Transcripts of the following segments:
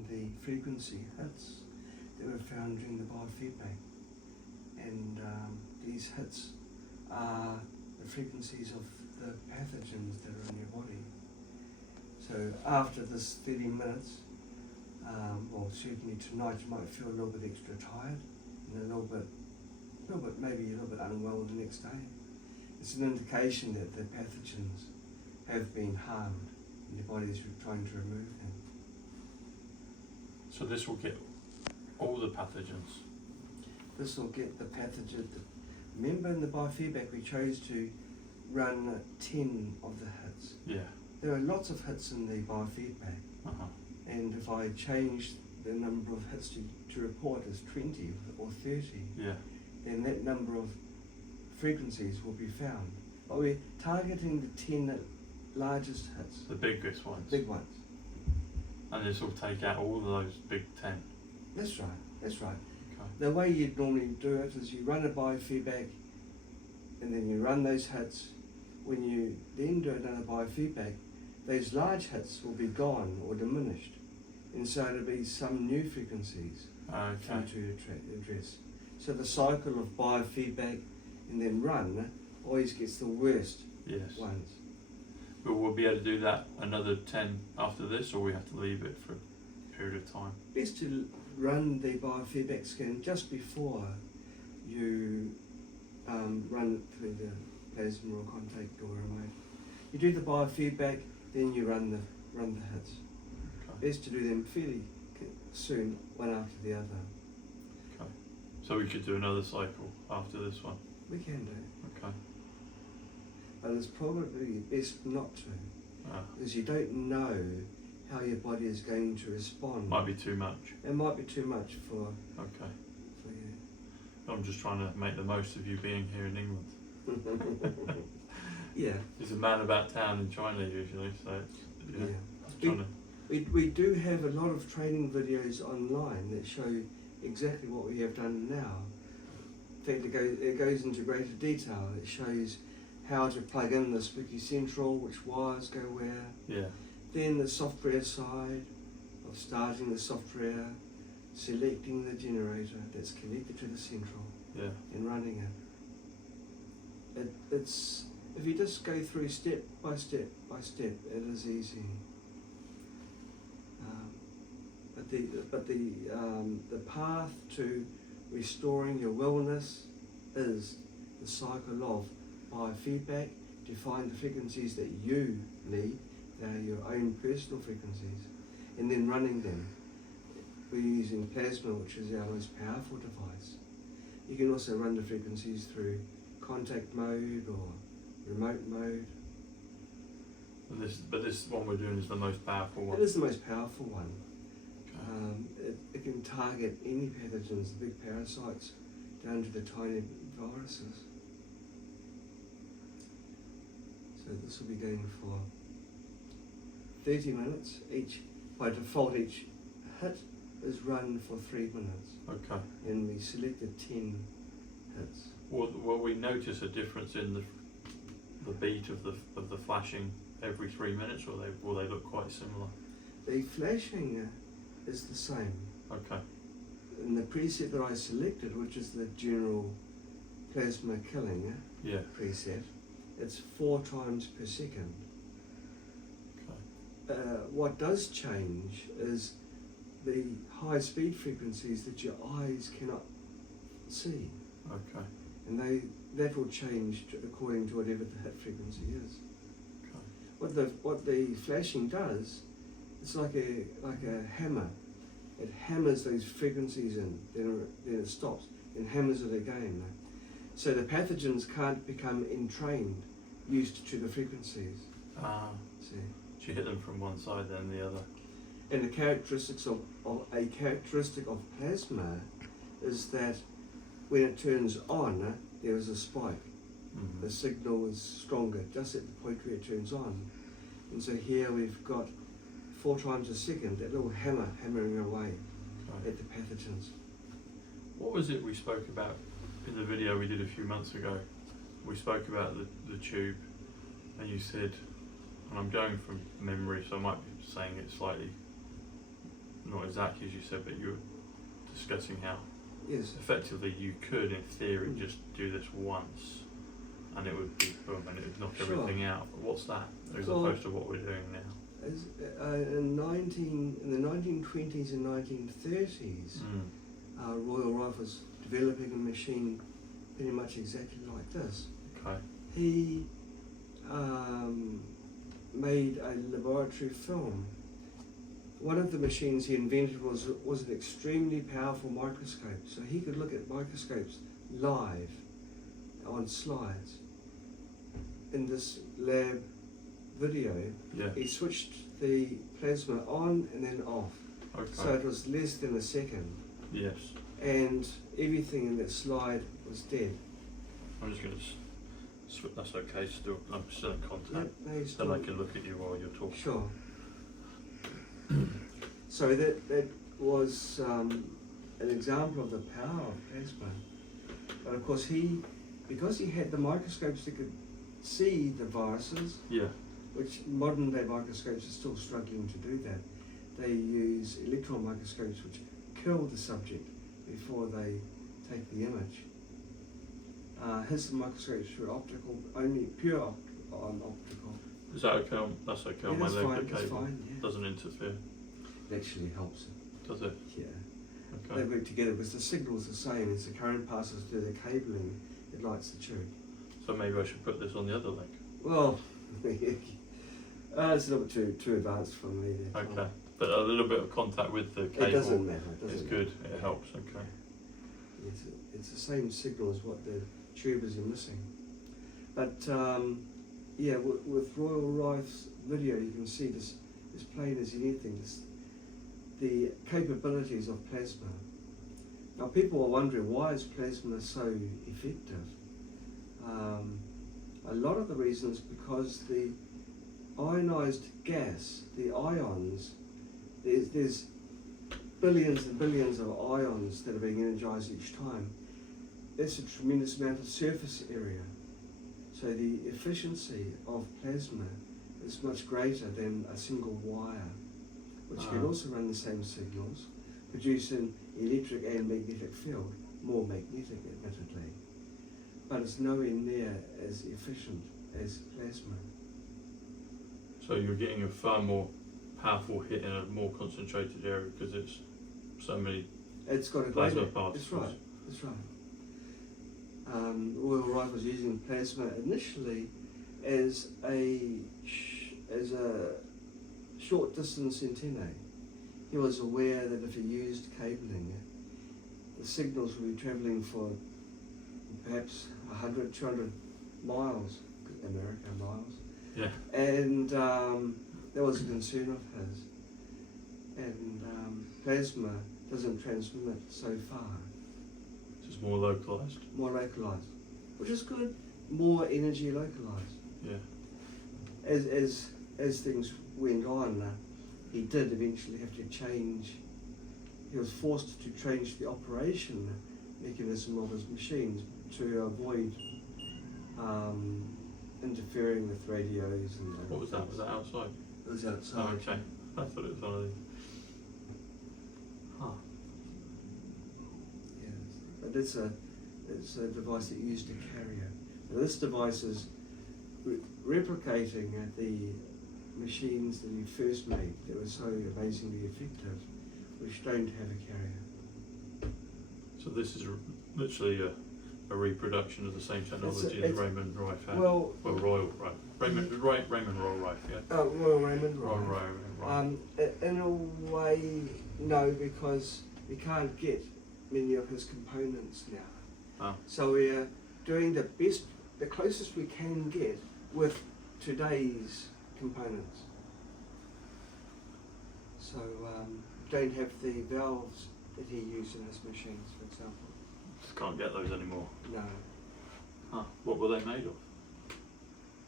run the frequency hits that were found during the biofeedback. And these hits are the frequencies of the pathogens that are in your body. So after this 30 minutes, well, certainly tonight you might feel a little bit extra tired and a little bit maybe a little bit unwell the next day. It's an indication that the pathogens have been harmed and your body is trying to remove them. So this will get all the pathogens? This will get the pathogen. Remember in the biofeedback we chose to run 10 of the hits. Yeah. There are lots of hits in the biofeedback. And if I change the number of hits to report as 20 or 30, yeah, then that number of frequencies will be found. But we're targeting the 10 largest hits. The biggest ones? Big ones. And this will take out all of those big 10? That's right, that's right. Okay. The way you'd normally do it is you run a biofeedback and then you run those hits. When you then do another biofeedback, those large hits will be gone or diminished. And so it'll be some new frequencies for you to address. So the cycle of biofeedback and then run always gets the worst ones. But we'll be able to do that another 10 after this, or we have to leave it for a period of time? Best to run the biofeedback scan just before you run it through the plasma or contact or remote. You do the biofeedback, then you run the hits. Okay. Best to do them fairly soon, one after the other. Okay. So we could do another cycle after this one? We can do. Okay. But it's probably best not to, because you don't know how your body is going to respond. Might be too much. It might be too much for you. I'm just trying to make the most of you being here in England. Yeah. There's a man about town in China usually, so We do have a lot of training videos online that show exactly what we have done now. In fact, it goes into greater detail. It shows how to plug in the Spooky Central, which wires go where. Yeah. Then the software side of starting the software, selecting the generator that's connected to the central, and running it. It's if you just go through step by step by step, it is easy. But the path to restoring your wellness is the cycle of biofeedback to find the frequencies that you need, they are your own personal frequencies, and then running them. We're using plasma, which is our most powerful device. You can also run the frequencies through contact mode or remote mode. But this one we're doing is the most powerful one? It is the most powerful one. It can target any pathogens, the big parasites, down to the tiny viruses. So this will be going for 30 minutes each. By default, each hit is run for 3 minutes. Okay. And we selected 10 hits. Will we notice a difference in the beat of the flashing every 3 minutes, or will they look quite similar? The flashing is the same. Okay. In the preset that I selected, which is the general plasma killing preset, it's 4 times per second. Okay. What does change is the high speed frequencies that your eyes cannot see. Okay. And that will change according to whatever the hit frequency is. Okay. What the flashing does, it's like a hammer. It hammers those frequencies in, then it stops, and hammers it again. So the pathogens can't become entrained, used to the frequencies. See? So you hit them from one side then the other. And the characteristics of a characteristic of plasma is that when it turns on, there is a spike. Mm-hmm. The signal is stronger just at the point where it turns on. And so here we've got 4 times a second, that little hammer hammering away at the pathogens. What was it we spoke about in the video we did a few months ago? We spoke about the tube, and you said, and I'm going from memory, so I might be saying it slightly not exactly as you said, but you were discussing how Yes. effectively you could, in theory, just do this once, and it would be boom, and it would knock Sure. everything out. But what's that, as Well, opposed to what we're doing now? As, in the 1920s and 1930s, Royal Rifles developing a machine pretty much exactly like this. Okay. He made a laboratory film. One of the machines he invented was an extremely powerful microscope, so he could look at microscopes live on slides. In this lab video, Yeah. he switched the plasma on and then off, Okay. so it was less than a second, Yes. and everything in that slide was dead. I'm just going to that's okay. Still, I'm still in contact. No, he's Then I still- can look at you while you're talking. Sure. So that was an example of the power of plasma. But of course because he had the microscopes that could see the viruses, Yeah. which modern day microscopes are still struggling to do that. They use electron microscopes which kill the subject before they take the image. His microscopes were optical, only pure optical. Is that okay? That's okay on Yeah, my that's leg. fine, The that's cable fine, yeah. doesn't interfere, It actually helps it, does it? yeah. Okay. They work together because the signal's the same. As the current passes through the cabling, it lights the tube. So maybe I should put this on the other leg. Well, it's a little bit too advanced for me there. Tom. Okay. But a little bit of contact with the cable It doesn't matter. It is doesn't good. matter. It helps. Okay. It's the same signal as what the tubers are missing. But yeah, with Royal Rife's video, you can see this as plain as anything. The capabilities of plasma. Now, people are wondering, why is plasma so effective? A lot of the reasons because the ionized gas, the ions, there's billions and billions of ions that are being energized each time. That's a tremendous amount of surface area. So the efficiency of plasma is much greater than a single wire, which can also run the same signals, produce an electric and magnetic field, more magnetic admittedly, but it's nowhere near as efficient as plasma. So you're getting a far more powerful hit in a more concentrated area because it's so many It's got a plasma greater, particles. that's right, that's right. Royal Rife was using plasma initially as a short distance antennae. He was aware that if he used cabling, the signals would be travelling for perhaps 100, 200 miles, American miles. Yeah. And that was a concern of his. And plasma doesn't transmit so far. Just more localized. More localized, which is good. More energy localized. Yeah. As things went on, he did eventually have to change. He was forced to change the operation mechanism of his machines to avoid interfering with radios and. What was that? Was that outside? It was outside. Oh, okay. I thought it was one of these. Huh. Yes, but it's a device that used a carrier. Now this device is replicating the machines that he first made that were so amazingly effective, which don't have a carrier. So this is literally a reproduction of the same technology as Raymond Rife had. Well, Royal Rife. Raymond Royal Rife, yeah. Royal Raymond Royal Rife. Rife. In a way, no, because we can't get many of his components now. Oh. So we're doing the closest we can get with today's components. So don't have the valves that he used in his machines, for example. Just can't get those anymore. No, Huh. What were they made of?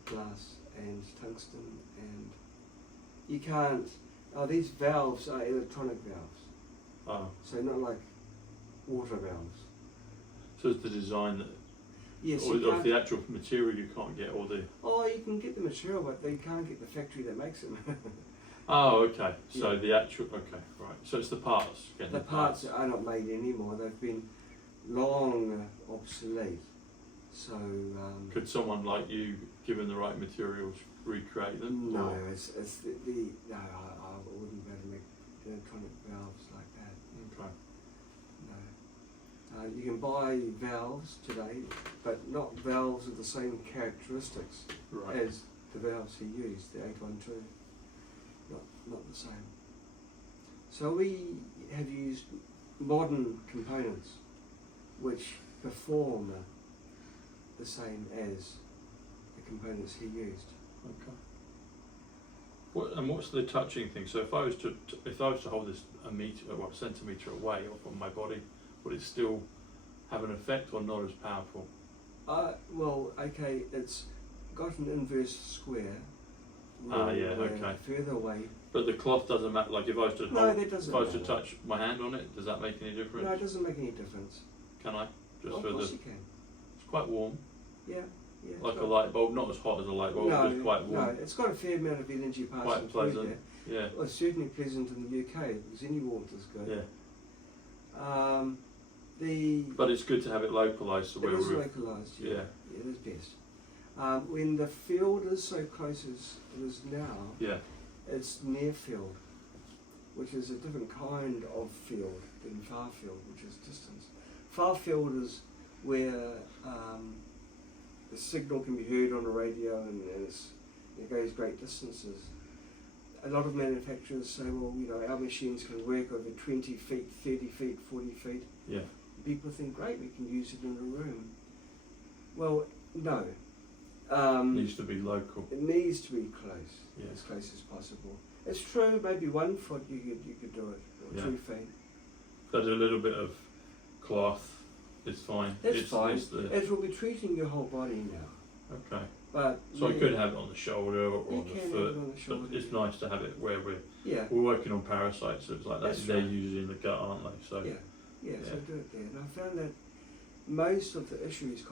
glass and tungsten, and you can't. These valves are electronic valves, Oh. so not like water valves. So it's the design that, Yes, or you of can't. the actual material you can't get, or the. Oh, you can get the material, but they can't get the factory that makes it. Oh, okay. So Yeah. the actual, okay, right. So it's the parts. Getting The parts are not made anymore. They've been long obsolete. So Could someone like you, given the right materials, recreate them? no, Or- it's no. I wouldn't be able to make electronic valves like that. Okay. No. You can buy valves today, but not valves with the same characteristics Right. as the valves he used, the 812. Not the same. So we have used modern components which perform the same as the components he used. Okay. What's the touching thing? So if I was to hold this a centimetre away from my body, would it still have an effect or not as powerful? Well, okay, it's got an inverse square. Yeah, where okay. Further away. But the cloth doesn't matter. Like if I was to No, that doesn't if I was to matter. touch my hand on it, does that make any difference? No, it doesn't make any difference. Can I? Just Of for course the. you can. It's quite warm, Yeah. It's like a got- light bulb. Not as hot as a light bulb, but it's quite warm. No, it's got a fair amount of energy passing Quite through pleasant. there. Yeah. Well, it's certainly pleasant in the UK because any warmth is good. Yeah. The But it's good to have it localised. So it where is we're. localised. Yeah. It is best. When the field is so close as it is now, Yeah. it's near field, which is a different kind of field than far field, which is distance. Far field is where the signal can be heard on a radio and it goes great distances. A lot of manufacturers say, well, our machines can work over 20 feet, 30 feet, 40 feet. Yeah. People think, great, we can use it in a room. Well, no. Needs to be local. It needs to be close, Yeah. as close as possible. It's true, maybe 1 foot you could do it, or Yeah. 2 feet. There's a little bit of cloth. It's fine. That's fine. It's the, It will be treating your whole body now. okay. But So I yeah, could have it on the shoulder or you on the can have foot. it on the shoulder. But it's nice to have it where we're Yeah, working on parasites. So it's like that. That's They're right. usually in the gut, aren't they? So yeah, so Yeah. do it there. And I found that most of the issues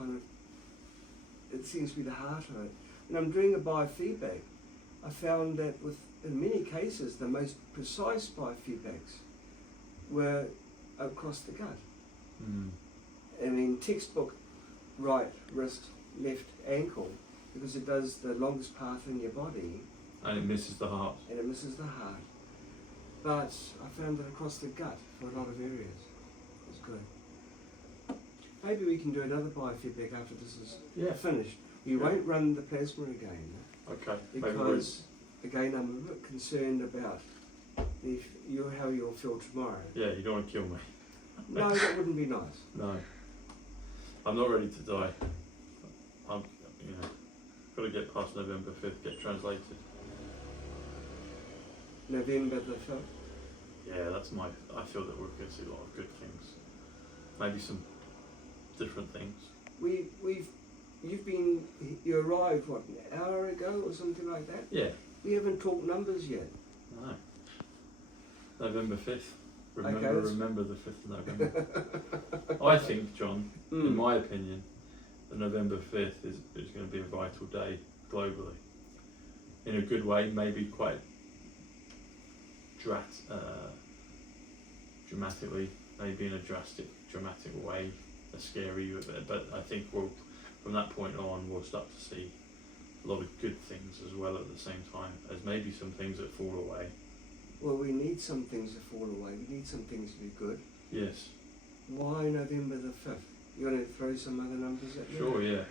it seems to be the heart of it. When I'm doing a biofeedback, I found that in many cases, the most precise biofeedbacks were across the gut. I mean, textbook, right wrist, left ankle, because it does the longest path in your body and it misses the heart. and it misses the heart. But I found that across the gut for a lot of areas. It's good. Maybe we can do another biofeedback after this is Yeah. finished. We Yeah. won't run the plasma again Okay. Maybe because, again, I'm a bit concerned about how you'll feel tomorrow. yeah, you don't want to kill me. No, that wouldn't be nice. No. I'm not ready to die. I'm, got to get past November 5th, get translated. November the 5th. Yeah, I feel that we're going to see a lot of good things. Maybe some different things. You arrived, what, an hour ago or something like that? Yeah. We haven't talked numbers yet. No. November 5th. Okay, Remember the 5th of November. I think, John, in my opinion, the November 5th is going to be a vital day globally. In a good way, maybe quite dramatically, maybe in a dramatic way, a scary bit. But I think from that point on, we'll start to see a lot of good things as well at the same time as maybe some things that fall away. Well, we need some things to fall away. We need some things to be good. Yes. Why November the 5th? You want to throw some other numbers at me? Sure, yeah.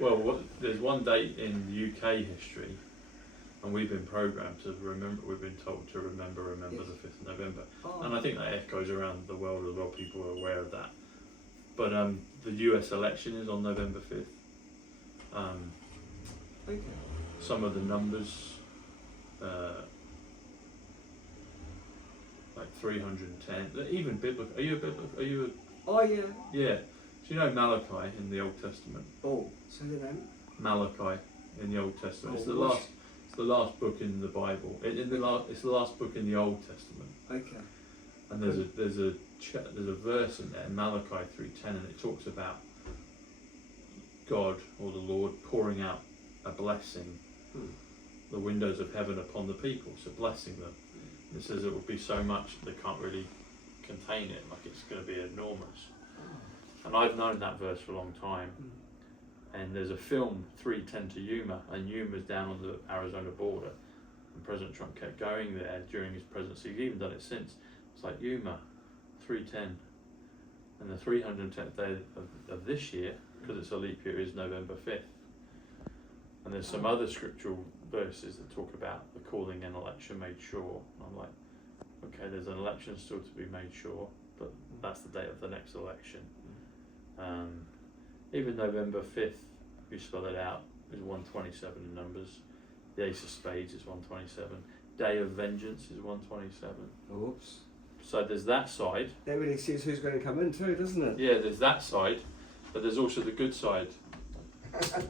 Well, there's one date in UK history, and we've been programmed to remember. We've been told to remember Yes. the 5th of November, Oh, and I think that echoes around the world as well. People are aware of that. But the US election is on November 5th. okay. Some of the numbers, like 310, even biblical. Are you a biblical? Are you Oh, yeah. yeah. Do you know Malachi in the Old Testament? Oh, say the name? Malachi in the Old Testament. It's the Oh, last. It's the last book in the Bible. It's the last book in the Old Testament. Okay. And there's a verse in there, Malachi 3:10, and it talks about God or the Lord pouring out a blessing the windows of heaven upon the people, so blessing them. It says it will be so much they can't really contain it, like it's going to be enormous. And I've known that verse for a long time. And there's a film, 3:10 to Yuma, and Yuma's down on the Arizona border. And President Trump kept going there during his presidency. He's even done it since. It's like Yuma, 3:10. And the 310th day of this year, because it's a leap year, is November 5th. And there's some other scriptural verses that talk about the calling and election made sure. And I'm like, okay, there's an election still to be made sure, but that's the date of the next election. Even November 5th, if you spell it out, is 127 in numbers. The Ace of Spades is 127. Day of Vengeance is 127. Oops. So there's that side. That really says who's going to come in too, doesn't it? Yeah, there's that side, but there's also the good side.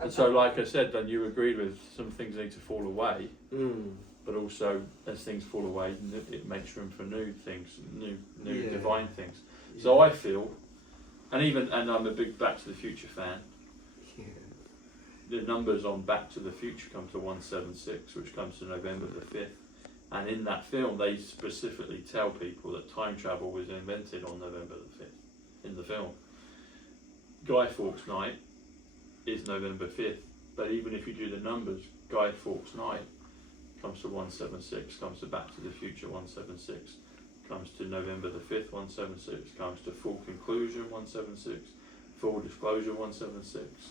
And so, like I said, then you agreed with some things need to fall away, but also as things fall away, it makes room for new things, new divine things. Yeah. So I feel, and I'm a big Back to the Future fan. Yeah. The numbers on Back to the Future come to 176, which comes to November the 5th. And in that film, they specifically tell people that time travel was invented on November the 5th, in the film. Guy Fawkes Night is November 5th, but even if you do the numbers, Guy Fawkes Night comes to 176, comes to Back to the Future 176, comes to November the 5th 176, comes to Full Conclusion 176, Full Disclosure 176.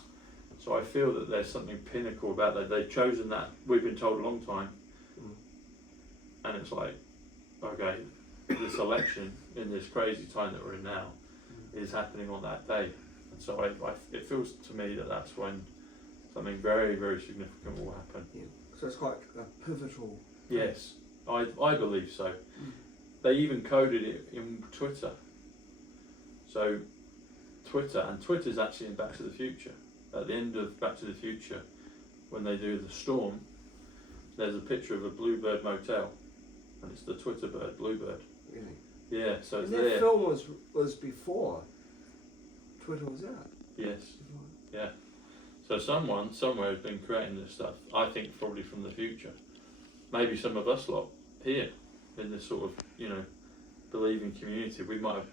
So I feel that there's something pinnacle about that. They've chosen that, we've been told a long time, and it's like, okay, this election in this crazy time that we're in now is happening on that day. And so it feels to me that that's when something very, very significant will happen. Yeah. So it's quite a pivotal. Yes, I believe so. They even coded it in Twitter. So Twitter's actually in Back to the Future. At the end of Back to the Future, when they do the storm, there's a picture of a Bluebird motel, and it's the Twitter bird, Bluebird. Really? Yeah, so it's and there. that film was before Twitter was out. Yes. Yeah. So someone somewhere has been creating this stuff. I think probably from the future. Maybe some of us lot here in this sort of, believing community, we might have,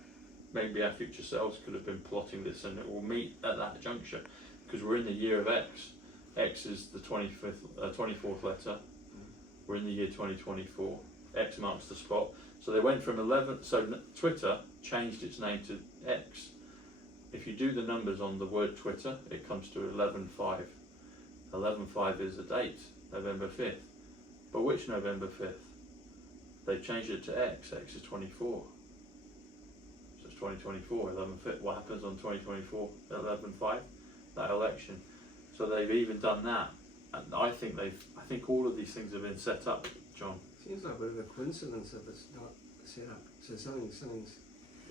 maybe our future selves could have been plotting this, and it will meet at that juncture, because we're in the year of X. X is the 24th letter. We're in the year 2024. X marks the spot. So they went from 11. So Twitter changed its name to X. If you do the numbers on the word Twitter, it comes to 11/5. 11/5 is a date, November 5th. But which November 5th? They changed it to X. X is 24. So it's 2024, 11/5. What happens on 2024, 11/5? That election. So they've even done that. And I think all of these things have been set up, John. Seems like a bit of a coincidence if it's not set up. So something's.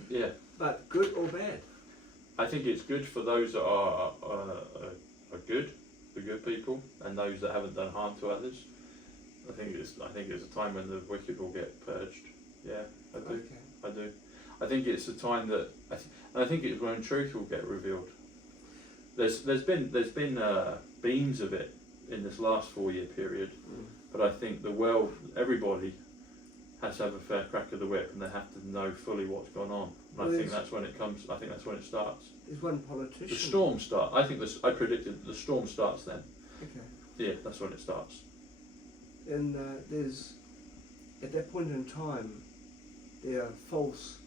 Yeah. But good or bad? I think it's good for those that are good, the good people, and those that haven't done harm to others. I think it's a time when the wicked will get purged. Yeah, I do. Okay. I do. I think it's a time that, I think it's when truth will get revealed. There's been beams of it in this last 4-year period, but I think the world, everybody has to have a fair crack of the whip, and they have to know fully what's gone on. And I think that's when it comes. I think that's when it starts. There's one politician. The storm starts. I predicted the storm starts then. Okay. Yeah, that's when it starts. And there's, at that point in time, there are false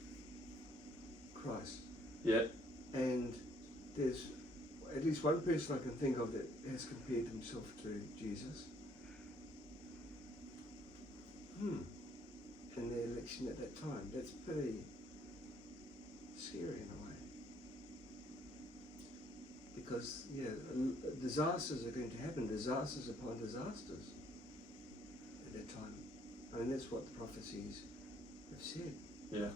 Christ. Yeah. And there's at least one person I can think of that has compared himself to Jesus. In the election at that time. That's pretty scary in a way. Because, disasters are going to happen, disasters upon disasters at that time. I mean, that's what the prophecies have said. Yeah.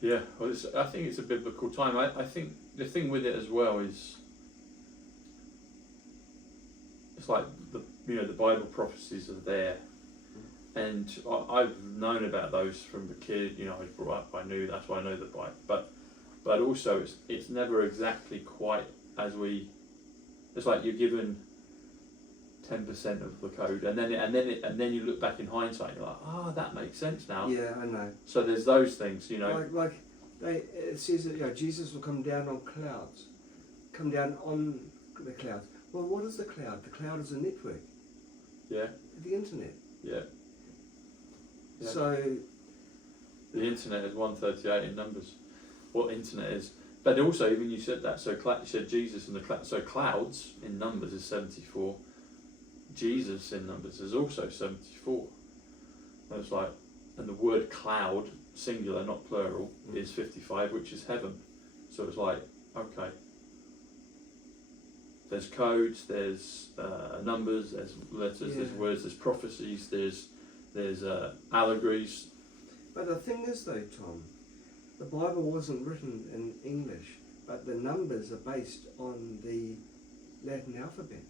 Yeah, well, I think it's a biblical time. I think the thing with it as well is, it's like the Bible prophecies are there, and I've known about those from the kid. I was brought up. I knew that's why I know the Bible. But also it's never exactly quite as we. It's like you're given 10% of the code, and then you look back in hindsight, you're like, that makes sense now. Yeah, I know. So there's those things, you know. It says that Jesus will come down on clouds, come down on the clouds. Well, what is the cloud? The cloud is a network. Yeah. The internet. Yeah. Yeah. So the internet is 138 in numbers. What internet is, but also even you said that. So you said Jesus in the cloud. So clouds in numbers is 74. Jesus in numbers is also 74. And it's like, and the word cloud, singular, not plural, is 55, which is heaven. So it's like, okay. There's codes, there's numbers, there's letters, there's words, there's prophecies, there's allegories. But the thing is though, Tom, the Bible wasn't written in English, but the numbers are based on the Latin alphabet.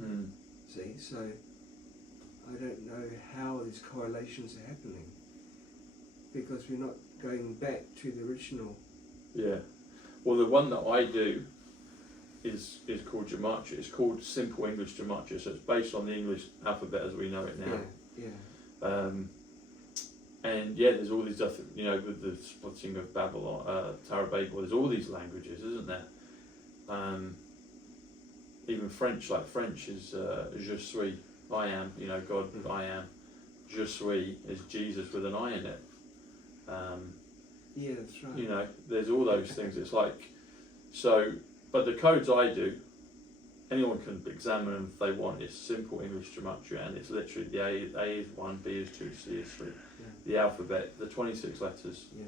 Mm. See, so I don't know how these correlations are happening, because we're not going back to the original. Yeah. Well, the one that I do is called gematria. It's called Simple English Gematria, so it's based on the English alphabet as we know it now. Yeah. And yeah, there's all these other, you know, with the splitting of Babylon, Tower of Babel, there's all these languages, isn't there? Even French, like French is je suis, I am, you know, God, I am. Je suis is Jesus with an I in it. Yeah, that's right. You know, there's all those things. It's like, so, but the codes I do, anyone can examine them if they want. It's Simple English Gematria, and it's literally the A is 1, B is 2, C is 3. Yeah. The alphabet, the 26 letters. Yeah.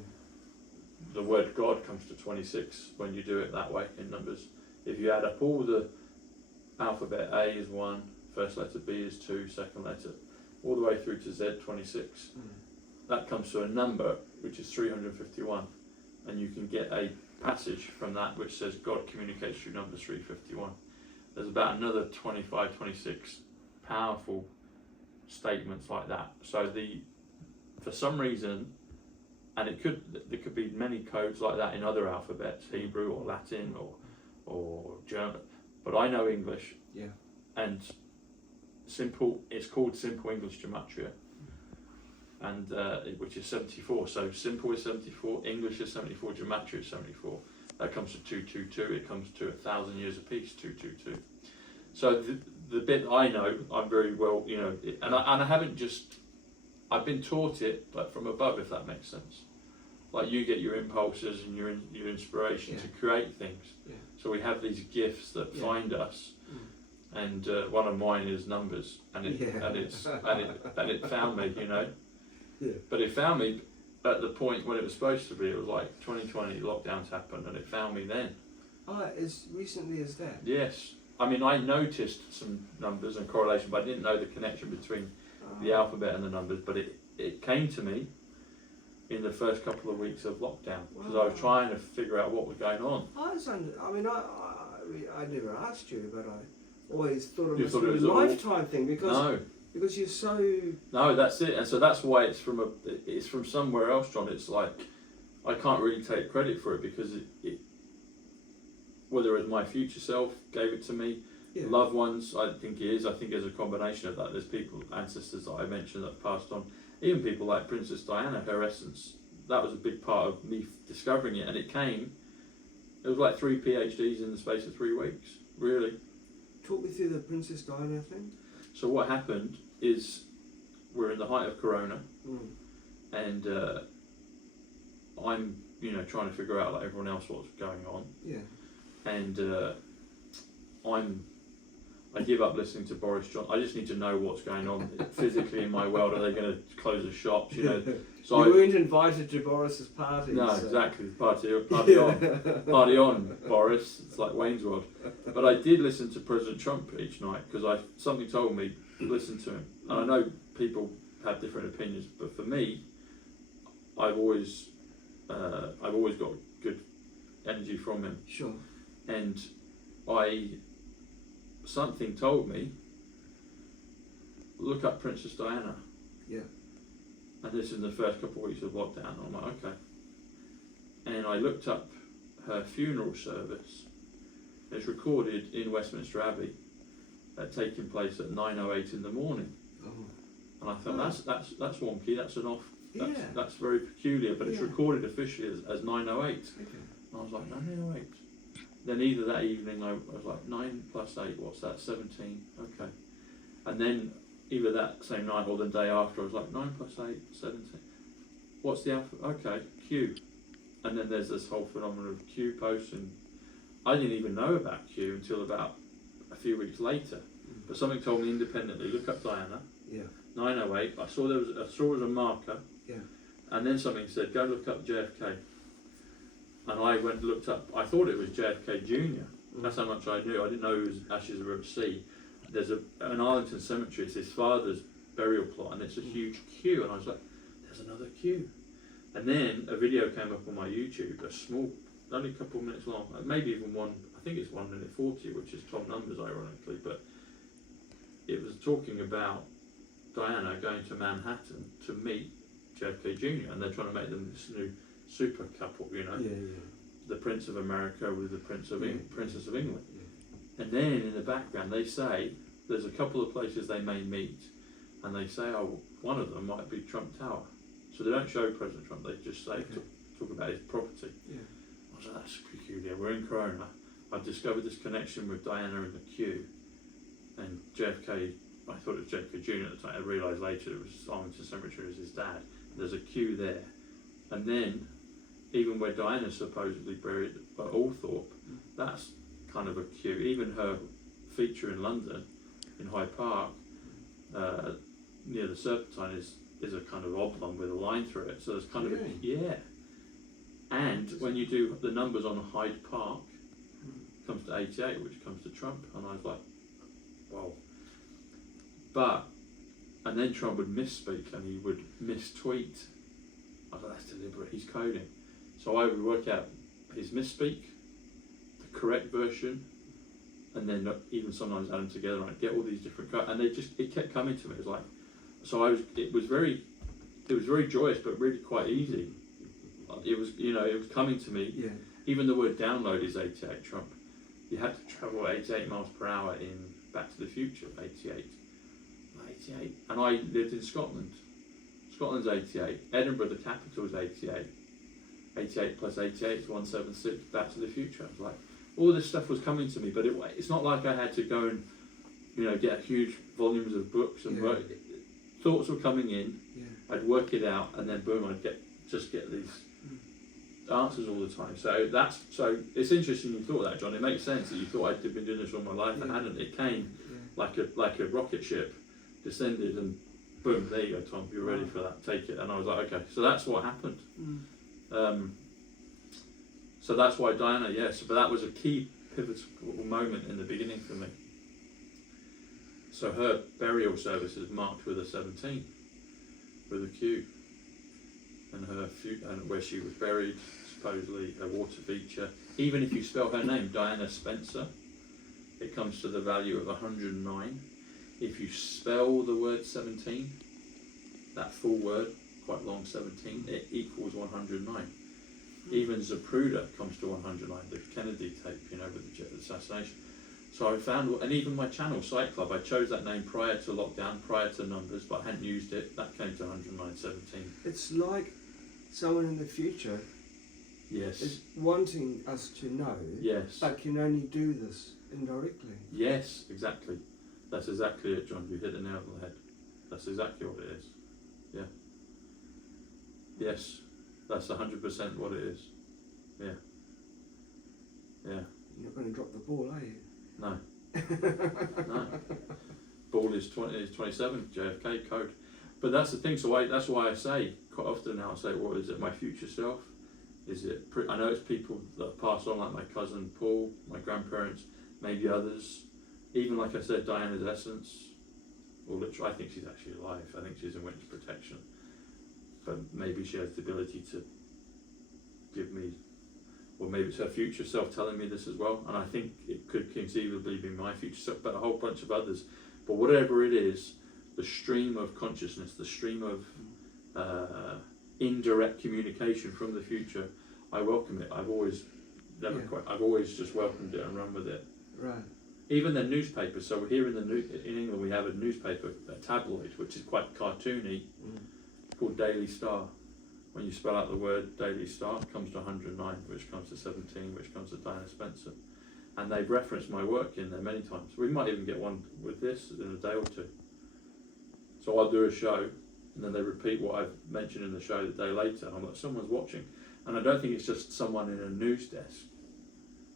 The word God comes to 26 when you do it that way in numbers. If you add up all the alphabet, A is 1, first letter, B is 2, second letter, all the way through to Z, 26. That comes to a number which is 351, and you can get a passage from that which says God communicates through number 351. There's about another 25, 26 powerful statements like that. So for some reason, and there could be many codes like that in other alphabets, Hebrew or Latin or German, but I know English. Yeah. And it's called Simple English Gematria, and which is 74. So simple is 74, English is 74, Gematria is 74. That comes to 222. It comes to 1,000 years of peace, 222. So the bit I know, I'm very well, you know, and I haven't just, I've been taught it, but from above, if that makes sense. Like you get your impulses and your inspiration to create things. Yeah. So we have these gifts that find us. And one of mine is numbers, and it found me, you know. Yeah. But it found me at the point when it was supposed to be. It was like 2020, lockdowns happened, and it found me then. Oh, as recently as that? Yes. I mean, I noticed some numbers and correlation, but I didn't know the connection between the alphabet and the numbers. But it came to me in the first couple of weeks of lockdown, because I was trying to figure out what was going on. I never asked you, but I always thought it was a lifetime thing, because you're so... No, that's it. And so that's why it's from somewhere else, John. It's like, I can't really take credit for it, because whether it's my future self gave it to me, loved ones, I think it is. I think there's a combination of that. There's people, ancestors that I mentioned that passed on. Even people like Princess Diana, her essence, that was a big part of me discovering it. And it was like 3 PhDs in the space of 3 weeks, really. Talk me through the Princess Diana thing. So what happened is, we're in the height of Corona, and I'm, you know, trying to figure out, like everyone else, what's going on. Yeah. And I give up listening to Boris Johnson. I just need to know what's going on physically in my world. Are they going to close the shops? You know. So you weren't invited to Boris's party. No, so. Exactly. Party on, Boris. It's like Wayne's World. But I did listen to President Trump each night, because something told me listen to him. And I know people have different opinions, but for me, I've always got good energy from him. Sure. And something told me, look up Princess Diana. Yeah. And this is the first couple of weeks of lockdown. I'm like, okay. And I looked up her funeral service. It's recorded in Westminster Abbey. taking place at 9:08 in the morning. Oh. And I thought that's wonky. That's an off. Yeah. That's very peculiar. But it's Yeah. recorded officially as 9:08. Okay. And I was like 9:08. Then either that evening I was like 9 plus 8. What's that? 17. Okay. And then either that same night or the day after I was like 9 plus 8, 17. What's the alpha? Okay, Q. And then there's this whole phenomenon of Q posts, and I didn't even know about Q until about a few weeks later. But something told me independently, look up Diana. Yeah. 9:08. I saw there was a marker. Yeah. And then something said, go look up JFK. And I went and looked up, I thought it was JFK Jr. That's how much I knew. I didn't know it was ashes were at sea. There's an Arlington cemetery, it's his father's burial plot, and it's a huge queue. And I was like, there's another queue. And then a video came up on my YouTube, a small, only a couple of minutes long, maybe even one, I think it's 1 minute 40, which is Tom numbers ironically, but it was talking about Diana going to Manhattan to meet JFK Jr. and they're trying to make them this new super couple, you know, the Prince of America with the Princess of England. Yeah. And then in the background they say there's a couple of places they may meet, and they say, oh, one of them might be Trump Tower. So they don't show President Trump, they just say talk about his property. Yeah. I was like, that's peculiar. We're in Corona. I've discovered this connection with Diana in the queue, and JFK. I thought it was JFK Jr. at the time. I realised later it was Arlington Cemetery as his dad. There's a queue there, and then even where Diana's supposedly buried at Althorpe, that's kind of a queue. Even her feature in London, in Hyde Park, near the Serpentine, is a kind of oblong with a line through it. So there's kind of And when you do the numbers on Hyde Park, it comes to 88, which comes to Trump, and I was like, wow. And then Trump would misspeak and he would mistweet. I thought, that's deliberate, he's coding. So I would work out his misspeak, the correct version, and then even sometimes add them together and I'd get all these different codes, and it kept coming to me. It was like, so it was very joyous, but really quite easy. It was coming to me. Yeah. Even the word download is 88 Trump. You had to travel 88 miles per hour in Back to the Future, 88. And I lived in Scotland. Scotland's 88. Edinburgh, the capital, is 88. 88 plus 88 is 176. Back to the Future. I was like, all this stuff was coming to me, but it's not like I had to go and get huge volumes of books and work. Thoughts were coming in. Yeah. I'd work it out, and then boom, I'd get these answers all the time. So it's interesting you thought that, John. It makes sense that you thought I'd been doing this all my life and hadn't. It came like a rocket ship, descended, and boom, there you go, Tom. You're ready for that. Take it. And I was like, okay. So that's what happened. So that's why Diana, yes. But that was a key pivotal moment in the beginning for me. So her burial service is marked with a 17, with a Q. And and where she was buried, supposedly a water feature. Even if you spell her name, Diana Spencer, it comes to the value of 109. If you spell the word 17, that full word, quite long 17, it equals 109. Even Zapruder comes to 109, the Kennedy tape, with the jet assassination. So I found, and even my channel, Psych.Club, I chose that name prior to lockdown, prior to numbers, but I hadn't used it. That came to 109.17. It's like someone in the future is wanting us to know, but can only do this indirectly. Yes, exactly. That's exactly it, John. You hit the nail on the head. That's exactly what it is. Yeah. Yes, that's 100% what it is. Yeah. Yeah. You're not going to drop the ball, are you? No. No. Ball is 27, JFK code. But that's the thing, so that's why I say, quite often now I say, well, is it my future self? Is it, I know it's people that pass on, like my cousin Paul, my grandparents, maybe others. Even like I said, Diana's essence, or literally, I think she's actually alive. I think she's in witness protection. But maybe she has the ability to give me, or maybe it's her future self telling me this as well. And I think it could conceivably be my future self, but a whole bunch of others. But whatever it is, the stream of consciousness, the stream of indirect communication from the future, I welcome it. I've always just welcomed it and run with it. Right. even the newspapers. So here in England we have a newspaper, a tabloid, which is quite cartoony, called Daily Star. When you spell out the word Daily Star, it comes to 109, which comes to 17, which comes to Diana Spencer. And they've referenced my work in there many times. We might even get one with this in a day or two. So I'll do a show, and then they repeat what I've mentioned in the show the day later. I'm like, someone's watching. And I don't think it's just someone in a news desk.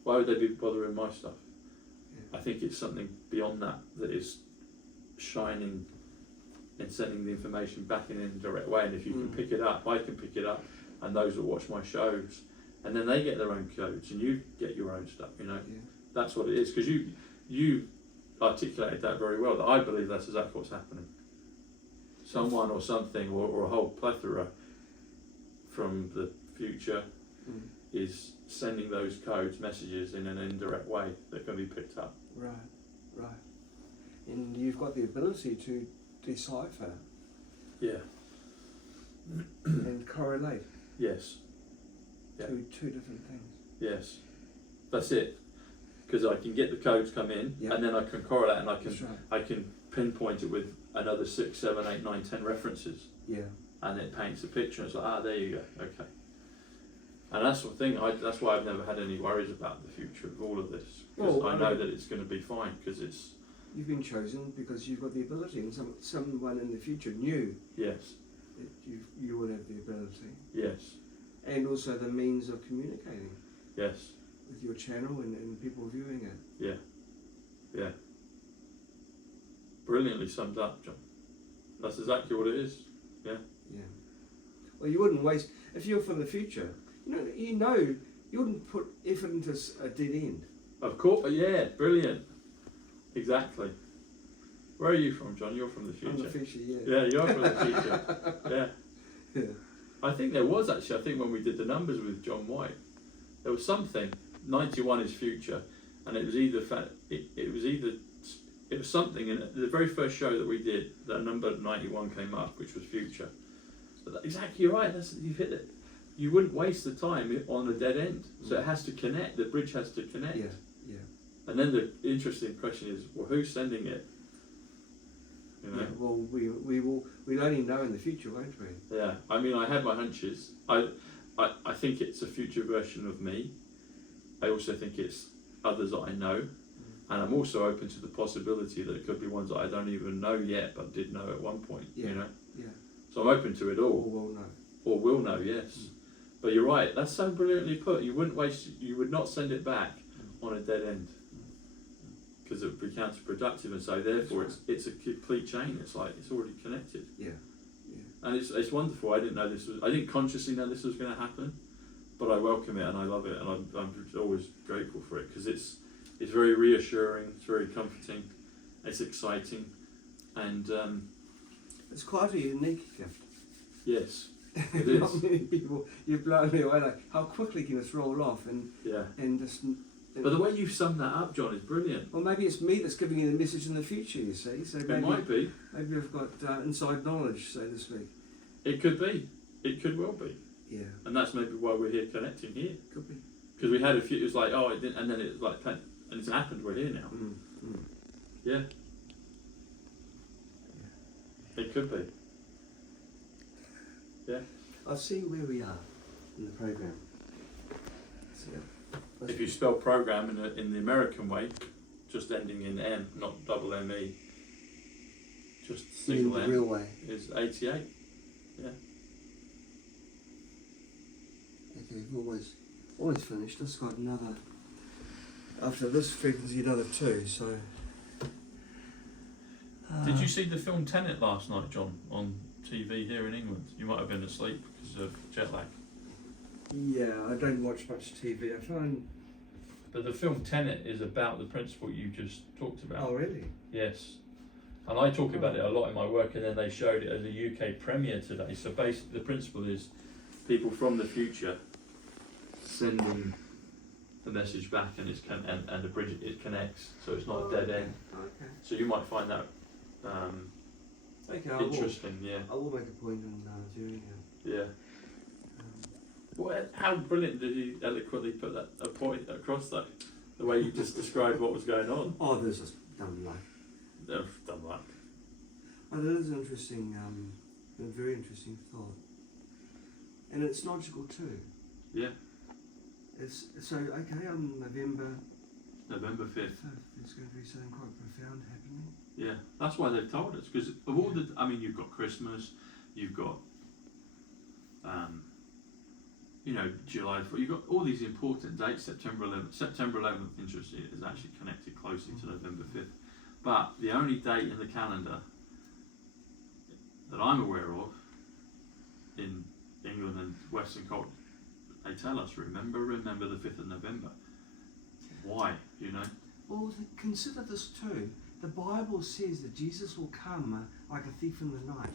Why would they be bothering my stuff? I think it's something beyond that that is shining and sending the information back in an indirect way. And if you can pick it up, I can pick it up, and those that watch my shows, and then they get their own codes, and you get your own stuff. You know, that's what it is. Because you articulated that very well. That I believe that's exactly what's happening. Someone or something or a whole plethora from the future is sending those codes, messages in an indirect way that can be picked up. Right. And you've got the ability to decipher. Yeah. And correlate. Yes. Yeah. Two different things. Yes. That's it. Because I can get the codes come in, and then I can correlate, and I can pinpoint it with another 6, 7, 8, 9, 10 references. Yeah. And it paints a picture. It's like, there you go. Okay. And that's the thing. That's why I've never had any worries about the future of all of this. Because I know that it's going to be fine. Because it's. You've been chosen because you've got the ability, and someone in the future knew. Yes. That you would have the ability. Yes. And also the means of communicating. Yes. With your channel and people viewing it. Yeah. Brilliantly summed up, John. That's exactly what it is. Yeah. Well, you wouldn't waste if you're from the future. You wouldn't put effort into a dead end. Of course, yeah, brilliant. Exactly. Where are you from, John? You're from the future. I'm the future, yeah. Yeah, you're from the future. Yeah. I think there was actually. I think when we did the numbers with John White, there was something. 91 is future, and it was either it was something in the very first show that we did. That number 91 came up, which was future. But exactly right. You've hit it. You wouldn't waste the time on a dead end. So it has to connect. The bridge has to connect. Yeah. And then the interesting question is, well, who's sending it? You know? Yeah, well, we'll only know in the future, won't we? Yeah. I mean, I had my hunches. I think it's a future version of me. I also think it's others that I know. And I'm also open to the possibility that it could be ones that I don't even know yet, but did know at one point. Yeah. You know? Yeah. So I'm open to it all. Or will know. Or will know, yes. But you're right, that's so brilliantly put. You would not send it back on a dead end. Because it would be counterproductive, and so therefore it's a complete chain. It's like it's already connected. Yeah. And it's wonderful. I didn't consciously know this was going to happen, but I welcome it and I love it, and I'm always grateful for it because it's very reassuring, it's very comforting, it's exciting, and it's quite a unique gift. Yes, it is. Not many people, you've blown me away. Like how quickly can this roll off and just. But the way you've summed that up, John, is brilliant. Well, maybe it's me that's giving you the message in the future. You see, so maybe, it might be. Maybe I've got inside knowledge, so to speak. It could be. It could well be. Yeah. And that's maybe why we're here connecting here. Could be. Because we had a few. It was like, it didn't, and then it was like, and it's happened. We're here now. Yeah. It could be. Yeah. I'll see where we are in the program. So, if you spell program in the American way, just ending in M, not double M-E, just single M, real way. Is 88. Yeah. Okay, we've almost finished. Just got another. After this frequency, another 2. So. Did you see the film Tenet last night, John, on TV here in England? You might have been asleep because of jet lag. Yeah, I don't watch much TV. I find. But the film Tenet is about the principle you just talked about. Oh, really? Yes. And I talk about it a lot in my work, and then they showed it as a UK premiere today. So basically the principle is people from the future sending the message back, and and the bridge, it connects, so it's not a dead end. Okay. So you might find that interesting. I will make a point in doing it. Yeah. Well, how brilliant did he eloquently put that a point across though? The way you just described what was going on. Oh, there's just dumb luck. Dumb luck. Oh, that is interesting, a very interesting thought. And it's logical too. Yeah. It's so okay on November 5th. There's going to be something quite profound happening. Yeah, that's why they've told us, because of all the, I mean, you've got Christmas, you've got, you know, July 4th, you've got all these important dates. September 11th, interestingly, is actually connected closely to November 5th. But the only date in the calendar that I'm aware of in England and Western culture, they tell us, remember the 5th of November. Why, you know? Well, consider this too. The Bible says that Jesus will come like a thief in the night.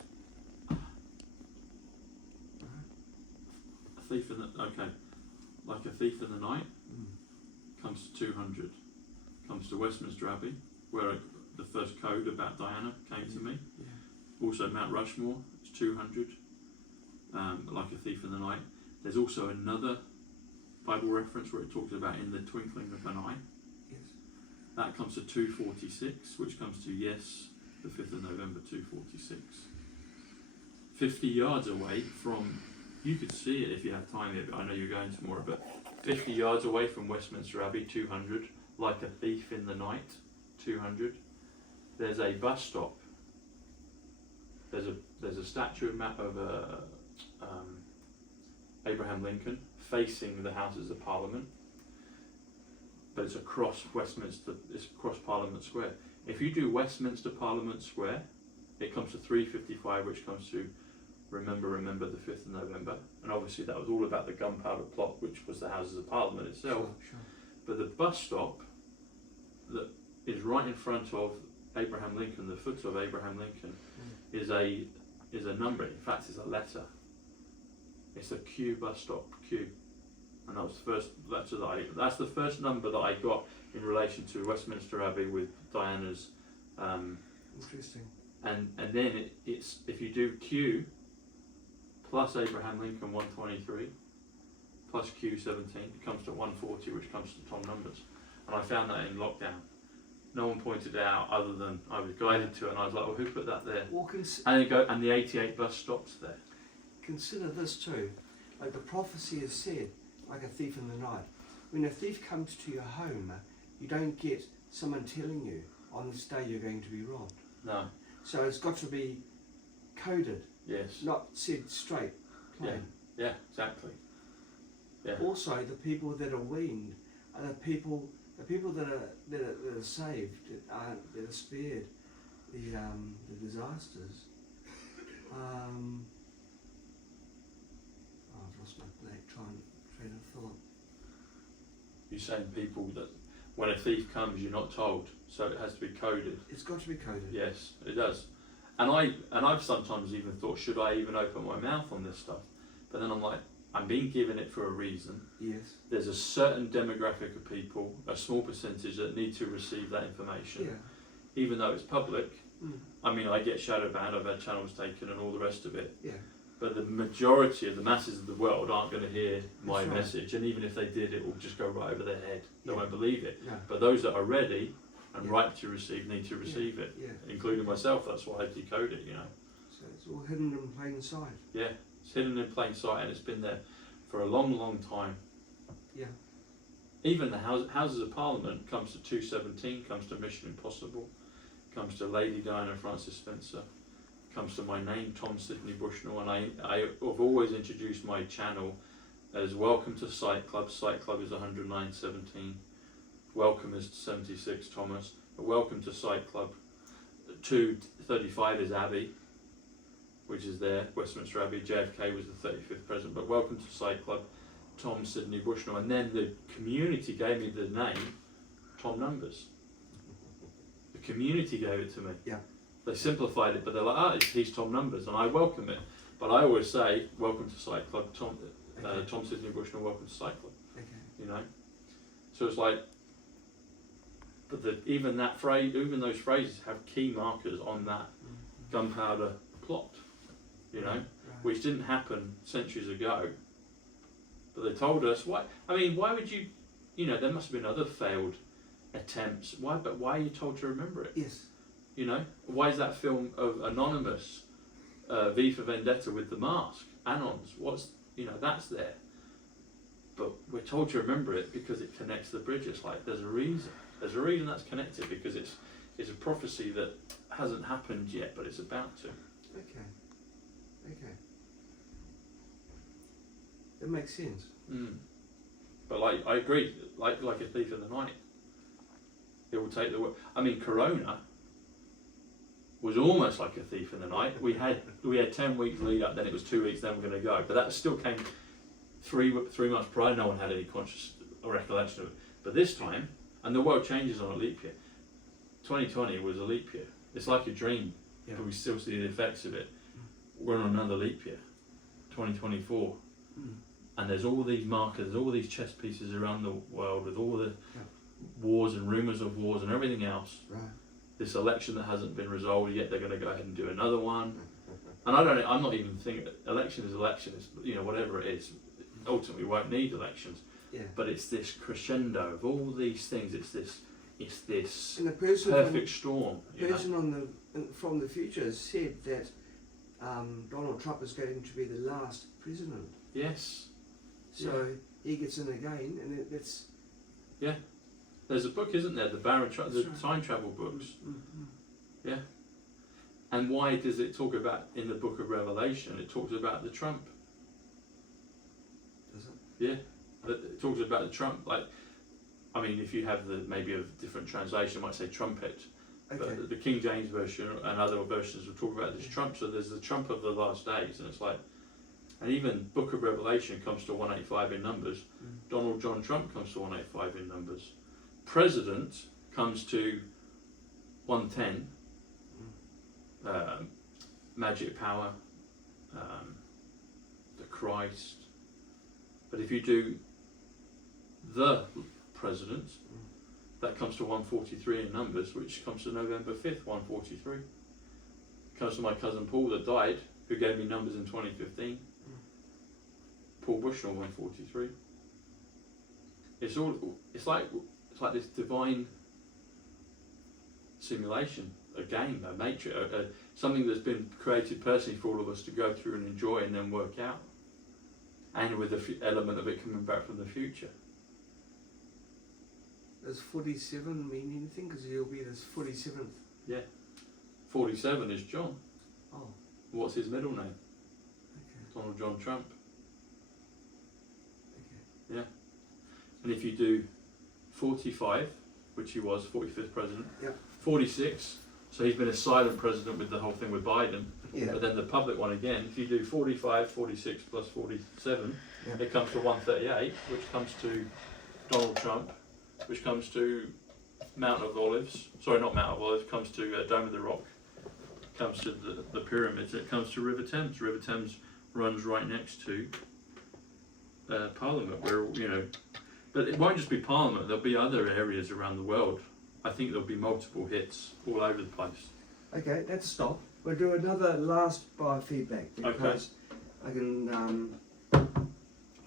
A thief in the, okay, like a thief in the night, comes to 200, comes to Westminster Abbey, where the first code about Diana came to me. Yeah. Also Mount Rushmore, it's 200, like a thief in the night. There's also another Bible reference where it talks about in the twinkling of an eye. Yes. That comes to 246, which comes to, yes, the 5th of November 246. 50 yards away from, you could see it if you have time here, but I know you're going tomorrow, but 50 yards away from Westminster Abbey, 200, like a thief in the night, 200. There's a bus stop. There's a statue of Abraham Lincoln facing the Houses of Parliament, but it's across Westminster, it's across Parliament Square. If you do Westminster Parliament Square, it comes to 355, which comes to remember the 5th of November. And obviously that was all about the gunpowder plot, which was the Houses of Parliament itself. Sure. But the bus stop that is right in front of Abraham Lincoln, the foot of Abraham Lincoln, is a number. In fact, it's a letter. It's a Q bus stop, Q. And that was the first letter that's the first number that I got in relation to Westminster Abbey with Diana's. Interesting. And then it's, if you do Q plus Abraham Lincoln 123 plus Q 17, it comes to 140, which comes to Tom numbers. And I found that in lockdown. No one pointed it out other than I was guided to it, and I was like, well, who put that there? Well, And the 88 bus stops there. Consider this too. Like the prophecy has said, like a thief in the night. When a thief comes to your home, you don't get someone telling you, on this day you're going to be robbed. No. So it's got to be coded. Yes. Not said straight, plain. Yeah, exactly. Yeah. Also, the people that are weaned are the people that are saved, that are spared the disasters. I've lost my train of thought. You're saying people that when a thief comes, you're not told, so it has to be coded. It's got to be coded. Yes, it does. And I've sometimes even thought, should I even open my mouth on this stuff? But then I'm like, I'm being given it for a reason. Yes. There's a certain demographic of people, a small percentage, that need to receive that information. Yeah. Even though it's public. I mean, I get shadow banned, I've had channels taken and all the rest of it. Yeah. But the majority of the masses of the world aren't going to hear my That's right. message, and even if they did, it will just go right over their head. They Yeah. won't believe it. No. But those that are ready and Yeah. ripe to receive need to receive it, Yeah. including myself. That's why I decode it, you know. So it's all hidden in plain sight. Yeah, it's hidden in plain sight, and it's been there for a long, long time. Yeah. Even the Houses of Parliament comes to 217, comes to Mission Impossible, comes to Lady Diana Francis Spencer, comes to my name, Tom Sidney Bushnell, and I've always introduced my channel as Welcome.To.Psych.Club. Psych.Club is 109.17. Welcome is 76 Thomas. Welcome.To.Psych.Club. 235 is Abbey, which is there, Westminster Abbey. JFK was the 35th president. But Welcome.To.Psych.Club, Tom Sidney Bushnell. And then the community gave me the name Tom Numbers. The community gave it to me. Yeah. They simplified it, but they're like, he's Tom Numbers, and I welcome it. But I always say, Welcome.To.Psych.Club, Tom Sidney Bushnell, Welcome.To.Psych.Club. Okay. You know, so it's like, but even that phrase, even those phrases have key markers on that gunpowder plot. You know, Right. which didn't happen centuries ago. But they told us why. I mean, why would you there must have been other failed attempts. Why? But why are you told to remember it? Yes. Why is that film of Anonymous, V for Vendetta with the mask, Anons? That's there. But we're told to remember it because it connects the bridge. It's like there's a reason. There's a reason that's connected, because it's a prophecy that hasn't happened yet, but it's about to. Okay. That makes sense. But I agree. Like a thief in the night, it will take the word. I mean, Corona was almost like a thief in the night. We had 10 weeks lead up, then it was 2 weeks, then we're going to go. But that still came 3 months prior. No one had any conscious recollection of it. But this time, and the world changes on a leap year. 2020 was a leap year. It's like a dream, but we still see the effects of it. We're on another leap year, 2024. And there's all these markers, all these chess pieces around the world with all the wars and rumours of wars and everything else. Right. This election that hasn't been resolved yet, they're going to go ahead and do another one. And I'm not even thinking, election is election, it's, whatever it is. Ultimately, we won't need elections. Yeah. But it's this crescendo of all these things. It's this and the person perfect storm. The person from the future has said that Donald Trump is going to be the last president. Yes. So he gets in again, and that's. Yeah. There's a book, isn't there? The right. time travel books. Mm-hmm. Yeah. And why does it talk about, in the book of Revelation, it talks about the trump? Does it? Yeah. It talks about the trump. If you have maybe a different translation, it might say trumpet. Okay. But the King James version and other versions will talk about this trump. So there's the trump of the last days, and it's like, and even Book of Revelation comes to 185 in Numbers. Donald John Trump comes to 185 in Numbers. President comes to 110. Magic power, the Christ. But if you do the president, that comes to 143 in Numbers, which comes to November 5th, 143. Comes to my cousin Paul that died, who gave me Numbers in 2015. Paul Bushnell, 143. It's like this divine simulation, a game, a matrix, something that's been created personally for all of us to go through and enjoy and then work out. And with the element of it coming back from the future. Does 47 mean anything? Because he'll be this 47th. Yeah. 47 is John. Oh. What's his middle name? Okay. Donald John Trump. Okay. Yeah. And if you do 45, which he was, 45th president. Yeah. 46, so he's been a silent president with the whole thing with Biden. Yeah. But then the public one again, if you do 45, 46 plus 47, it comes to 138, which comes to Donald Trump, which comes to Mount of Olives. Sorry, not Mount of Olives, comes to Dome of the Rock, comes to the pyramids, it comes to River Thames. River Thames runs right next to Parliament, where, but it won't just be Parliament, there'll be other areas around the world. I think there'll be multiple hits all over the place. Okay, let's stop. We'll do another last biofeedback because I can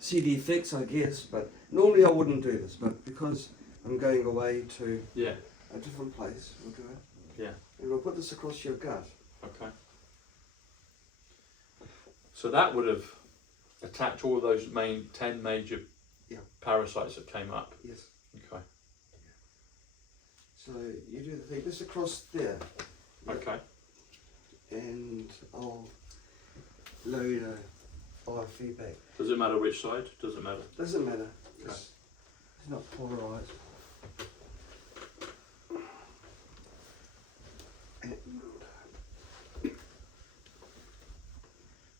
see the effects, I guess, but normally I wouldn't do this, but because I'm going away to a different place, we'll do it. Yeah. And we'll put this across your gut. Okay. So that would have attacked all those 10 major parasites that came up. Yes. Okay. So you do the thing, just across there. Okay. And I'll load a biofeedback. Does it matter which side? Doesn't matter. Doesn't matter. Okay. It's not polarised.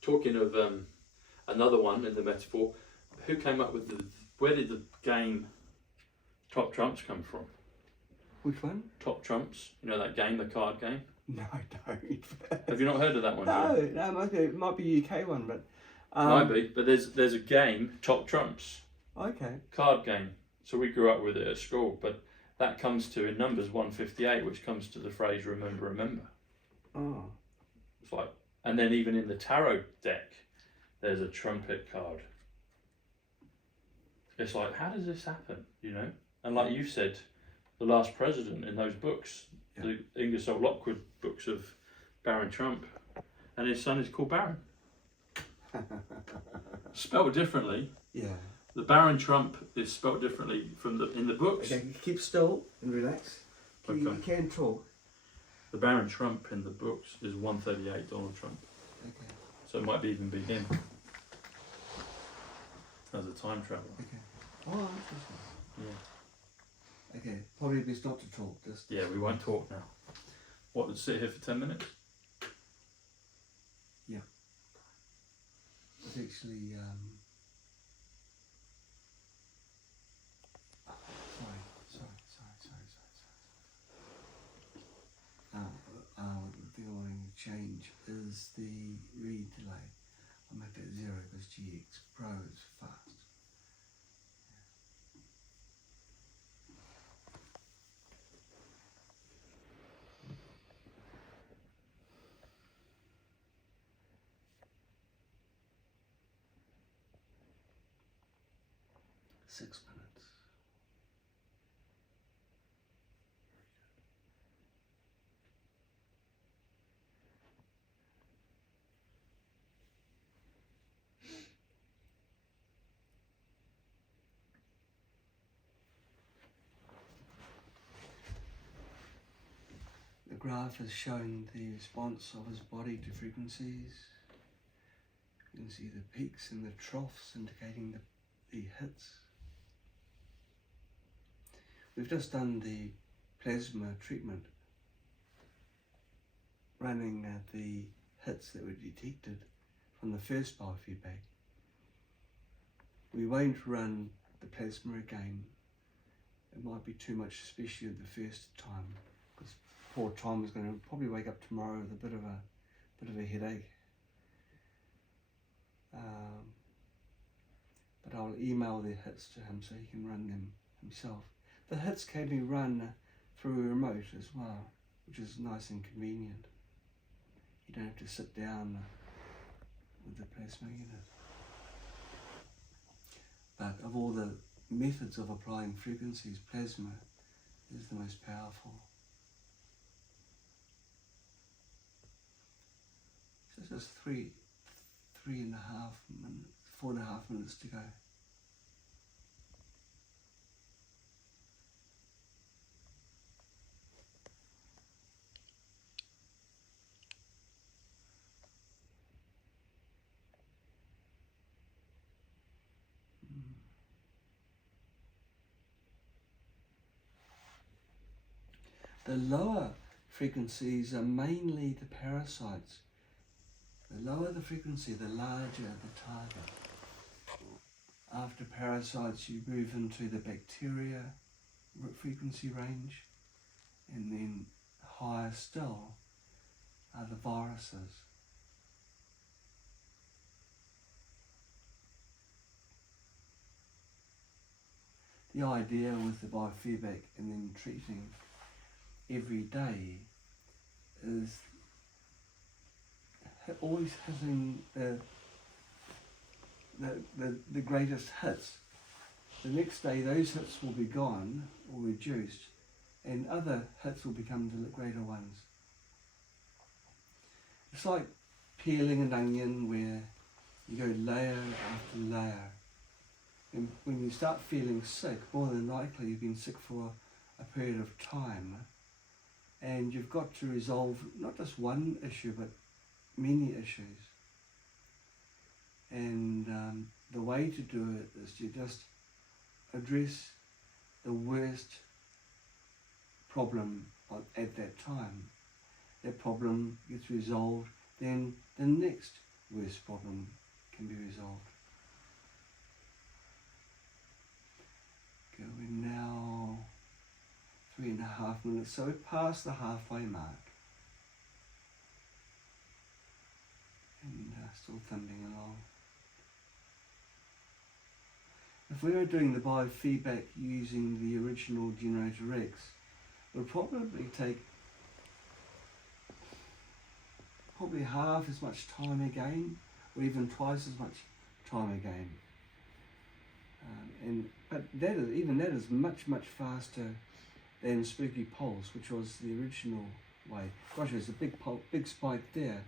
Talking of another one in the metaphor, who came up with where did the game Top Trumps come from? Which one? Top Trumps, that game, the card game? No, I don't. Have you not heard of that one? No, it might be a UK one, but... might be, but there's a game, Top Trumps. Okay. Card game. So we grew up with it at school, but that comes to, in Numbers 158, which comes to the phrase, remember, remember. Oh. It's like, and then even in the tarot deck, there's a trumpet card. it's like, how does this happen? You know, and like you said, the last president in those books, the Ingersoll Lockwood books of Baron Trump, and his son is called Baron. Spelled differently. Yeah. The Baron Trump is spelled differently from in the books. Okay, keep still and relax. You can talk. The Baron Trump in the books is 138 Donald Trump. Okay. So it might even be him as a time traveler. Okay. Oh, interesting. Yeah. Okay, probably best not to talk. Just Yeah, we won't talk now. What, let's sit here for 10 minutes? Yeah. It's actually the thing I want to change is the read delay. I'll make that 0 because GX Pro is fast. Yeah. 6 minutes. The graph is showing the response of his body to frequencies. You can see the peaks and the troughs indicating the hits. We've just done the plasma treatment, running the hits that were detected from the first biofeedback. We won't run the plasma again. It might be too much, especially the first time, because poor Tom is going to probably wake up tomorrow with a bit of a headache. But I'll email the hits to him so he can run them himself. The hits can be run through a remote as well, which is nice and convenient. You don't have to sit down with the plasma unit. But of all the methods of applying frequencies, plasma is the most powerful. So it's just 4.5 minutes to go. The lower frequencies are mainly the parasites. The lower the frequency, the larger the target. After parasites, you move into the bacteria frequency range, and then higher still are the viruses. The idea with the biofeedback and then treating every day is always hitting the greatest hits. The next day those hits will be gone or reduced, and other hits will become the greater ones. It's like peeling an onion where you go layer after layer. And when you start feeling sick, more than likely you've been sick for a period of time, and you've got to resolve not just one issue but many issues. And the way to do it is to just address the worst problem at that time. That problem gets resolved, then the next worst problem can be resolved. Okay, we're now 3.5 minutes, so we're past the halfway mark. And still thumping along. If we were doing the biofeedback using the original Generator X, it would probably take half as much time again, or even twice as much time again. But even that is much faster than spooky pulse, which was the original way. Gosh, there's a big spike there,